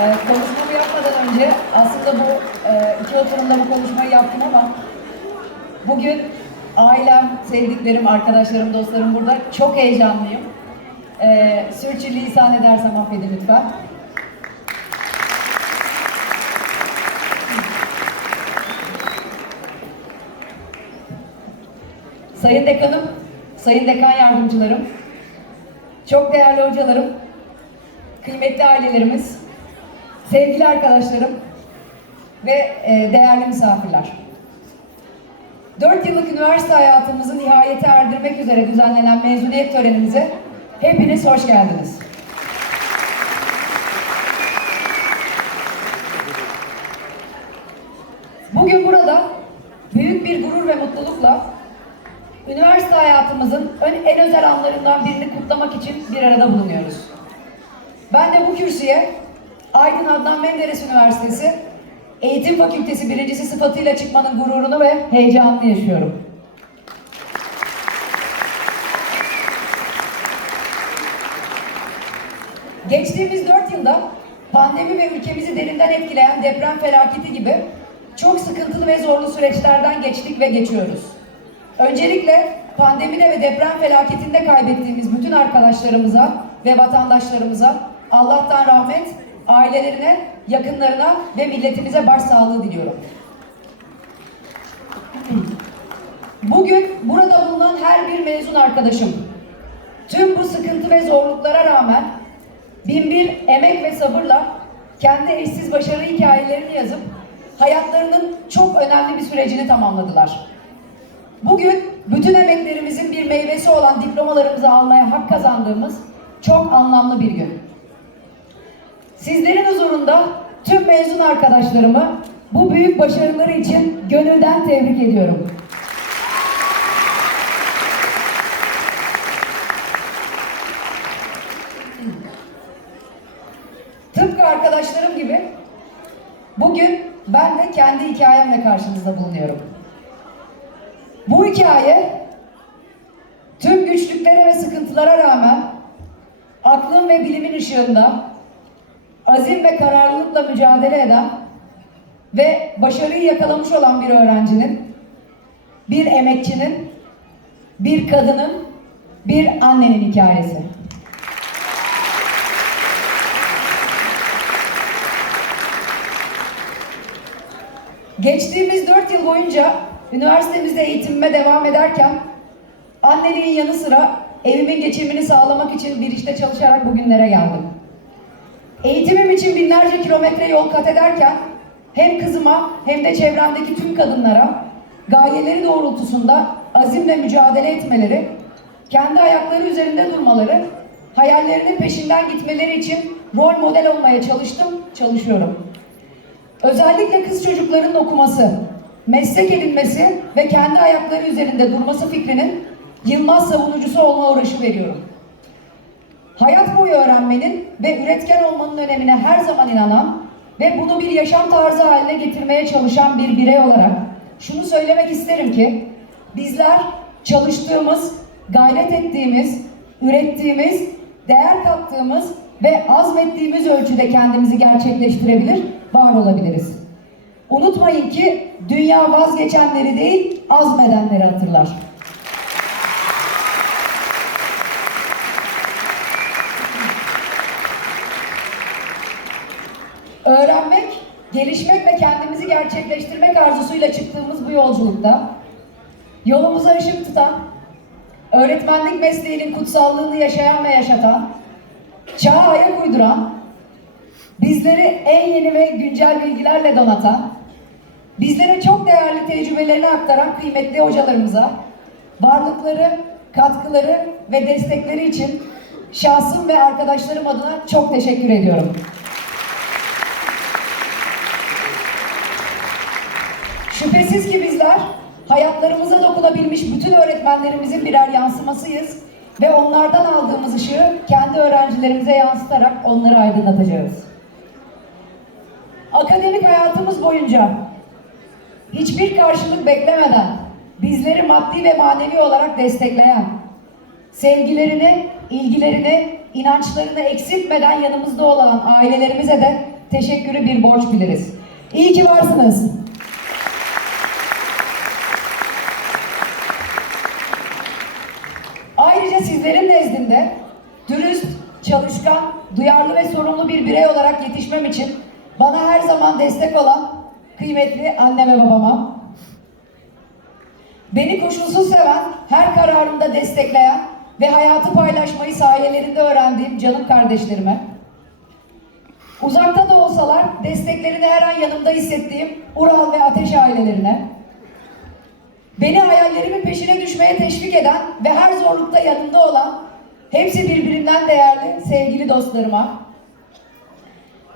Ee, konuşmamı yapmadan önce aslında bu e, iki oturumda bu konuşmayı yaptım ama bugün ailem, sevdiklerim, arkadaşlarım, dostlarım burada. Çok heyecanlıyım. Ee, sürçülisan edersem affedin lütfen. Sayın Dekanım, Sayın Dekan Yardımcılarım, çok değerli hocalarım, kıymetli ailelerimiz, sevgili arkadaşlarım ve e, değerli misafirler. Dört yıllık üniversite hayatımızı nihayete erdirmek üzere düzenlenen mezuniyet törenimize hepiniz hoş geldiniz. Bugün burada büyük bir gurur ve mutlulukla üniversite hayatımızın en özel anlarından birini kutlamak için bir arada bulunuyoruz. Ben de bu kürsüye Aydın Adnan Menderes Üniversitesi Eğitim Fakültesi birincisi sıfatıyla çıkmanın gururunu ve heyecanını yaşıyorum. Geçtiğimiz dört yılda pandemi ve ülkemizi derinden etkileyen deprem felaketi gibi çok sıkıntılı ve zorlu süreçlerden geçtik ve geçiyoruz. Öncelikle pandemide ve deprem felaketinde kaybettiğimiz bütün arkadaşlarımıza ve vatandaşlarımıza Allah'tan rahmet, ailelerine, yakınlarına ve milletimize başsağlığı diliyorum. Bugün burada bulunan her bir mezun arkadaşım tüm bu sıkıntı ve zorluklara rağmen bin bir emek ve sabırla kendi eşsiz başarı hikayelerini yazıp hayatlarının çok önemli bir sürecini tamamladılar. Bugün bütün emeklerimizin bir meyvesi olan diplomalarımızı almaya hak kazandığımız çok anlamlı bir gün. Sizlerin huzurunda tüm mezun arkadaşlarımı bu büyük başarıları için gönülden tebrik ediyorum. Tıpkı arkadaşlarım gibi bugün ben de kendi hikayemle karşınızda bulunuyorum. Bu hikaye tüm güçlüklere ve sıkıntılara rağmen aklın ve bilimin ışığında azim ve kararlılıkla mücadele eden ve başarıyı yakalamış olan bir öğrencinin, bir emekçinin, bir kadının, bir annenin hikayesi. Geçtiğimiz dört yıl boyunca üniversitemizde eğitimime devam ederken anneliğin yanı sıra evimin geçimini sağlamak için bir işte çalışarak bugünlere geldim. Eğitimim için binlerce kilometre yol kat ederken hem kızıma hem de çevremdeki tüm kadınlara gayeleri doğrultusunda azimle mücadele etmeleri, kendi ayakları üzerinde durmaları, hayallerinin peşinden gitmeleri için rol model olmaya çalıştım, çalışıyorum. Özellikle kız çocukların okuması, meslek edinmesi ve kendi ayakları üzerinde durması fikrinin yılmaz savunucusu olma uğraşı veriyorum. Hayat boyu öğrenmenin ve üretken olmanın önemine her zaman inanan ve bunu bir yaşam tarzı haline getirmeye çalışan bir birey olarak şunu söylemek isterim ki bizler çalıştığımız, gayret ettiğimiz, ürettiğimiz, değer kattığımız ve azmettiğimiz ölçüde kendimizi gerçekleştirebilir, var olabiliriz. Unutmayın ki dünya vazgeçenleri değil, azmedenleri hatırlar. Gelişmek ve kendimizi gerçekleştirmek arzusuyla çıktığımız bu yolculukta yolumuza ışık tutan, öğretmenlik mesleğinin kutsallığını yaşayan ve yaşatan, çağa ayak uyduran, bizleri en yeni ve güncel bilgilerle donatan, bizlere çok değerli tecrübelerini aktaran kıymetli hocalarımıza varlıkları, katkıları ve destekleri için şahsım ve arkadaşlarım adına çok teşekkür ediyorum. Şüphesiz ki bizler hayatlarımıza dokunabilmiş bütün öğretmenlerimizin birer yansımasıyız ve onlardan aldığımız ışığı kendi öğrencilerimize yansıtarak onları aydınlatacağız. Akademik hayatımız boyunca hiçbir karşılık beklemeden bizleri maddi ve manevi olarak destekleyen, sevgilerini, ilgilerini, inançlarını eksiltmeden yanımızda olan ailelerimize de teşekkürü bir borç biliriz. İyi ki varsınız. Duyarlı ve sorumlu bir birey olarak yetişmem için bana her zaman destek olan kıymetli anne ve babama, beni koşulsuz seven, her kararımda destekleyen ve hayatı paylaşmayı sayelerinde öğrendiğim canım kardeşlerime, uzakta da olsalar desteklerini her an yanımda hissettiğim Ural ve Ateş ailelerine, Beni hayallerimin peşine düşmeye teşvik eden ve her zorlukta yanımda olan hepsi birbirinden değerli sevgili dostlarıma.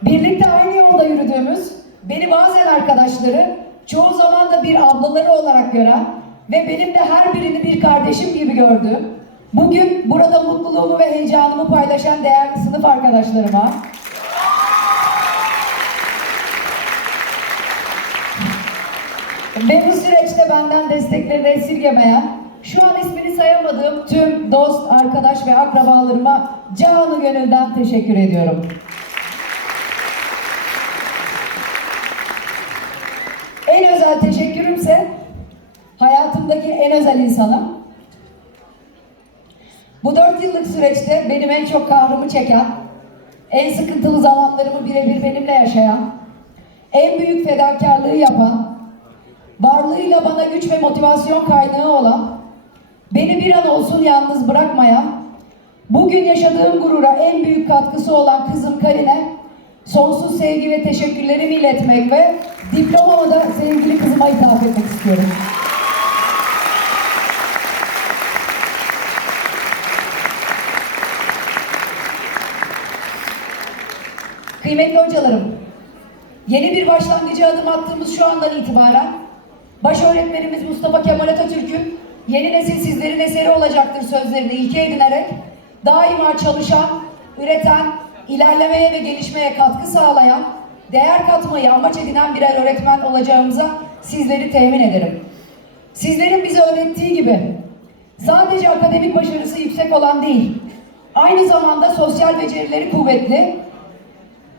Birlikte aynı yolda yürüdüğümüz, beni bazen arkadaşları, çoğu zaman da bir ablaları olarak gören ve benim de her birini bir kardeşim gibi gördüğüm, bugün burada mutluluğumu ve heyecanımı paylaşan değerli sınıf arkadaşlarıma, Ve bu süreçte benden desteklerini esirgemeyen, şu an ismini sayamadığım tüm dost, arkadaş ve akrabalarıma canı gönülden teşekkür ediyorum. En özel teşekkürümse hayatımdaki en özel insanım. Bu dört yıllık süreçte benim en çok kahrımı çeken, en sıkıntılı zamanlarımı birebir benimle yaşayan, en büyük fedakarlığı yapan, varlığıyla bana güç ve motivasyon kaynağı olan, beni bir an olsun yalnız bırakmayan, bugün yaşadığım gurura en büyük katkısı olan kızım Karine, sonsuz sevgi ve teşekkürlerimi iletmek ve diplomamı da sevgili kızıma ithaf etmek istiyorum. Kıymetli hocalarım, yeni bir başlangıcı adım attığımız şu andan itibaren baş öğretmenimiz Mustafa Kemal Atatürk'ün yeni nesil sizlerin eseri olacaktır sözlerini ilke edinerek daima çalışan, üreten, ilerlemeye ve gelişmeye katkı sağlayan, değer katmayı amaç edinen birer öğretmen olacağımıza sizleri temin ederim. Sizlerin bize öğrettiği gibi sadece akademik başarısı yüksek olan değil, aynı zamanda sosyal becerileri kuvvetli,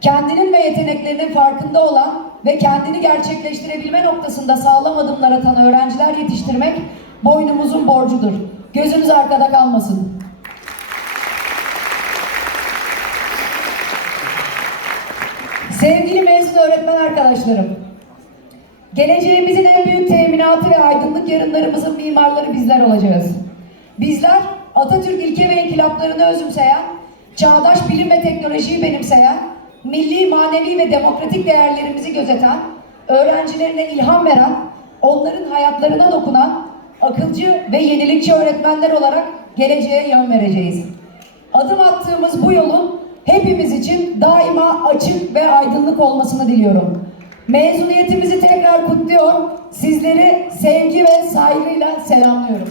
kendinin ve yeteneklerinin farkında olan ve kendini gerçekleştirebilme noktasında sağlam adımlar atan öğrenciler yetiştirmek boynumuzun borcudur. Gözünüz arkada kalmasın. Sevgili mezun öğretmen arkadaşlarım, geleceğimizin en büyük teminatı ve aydınlık yarınlarımızın mimarları bizler olacağız. Bizler Atatürk ilke ve inkılaplarını özümseyen, çağdaş bilim ve teknolojiyi benimseyen, milli, manevi ve demokratik değerlerimizi gözeten, öğrencilerine ilham veren, onların hayatlarına dokunan, akılcı ve yenilikçi öğretmenler olarak geleceğe yön vereceğiz. Adım attığımız bu yolun hepimiz için daima açık ve aydınlık olmasını diliyorum. Mezuniyetimizi tekrar kutluyor, sizleri sevgi ve saygıyla selamlıyorum.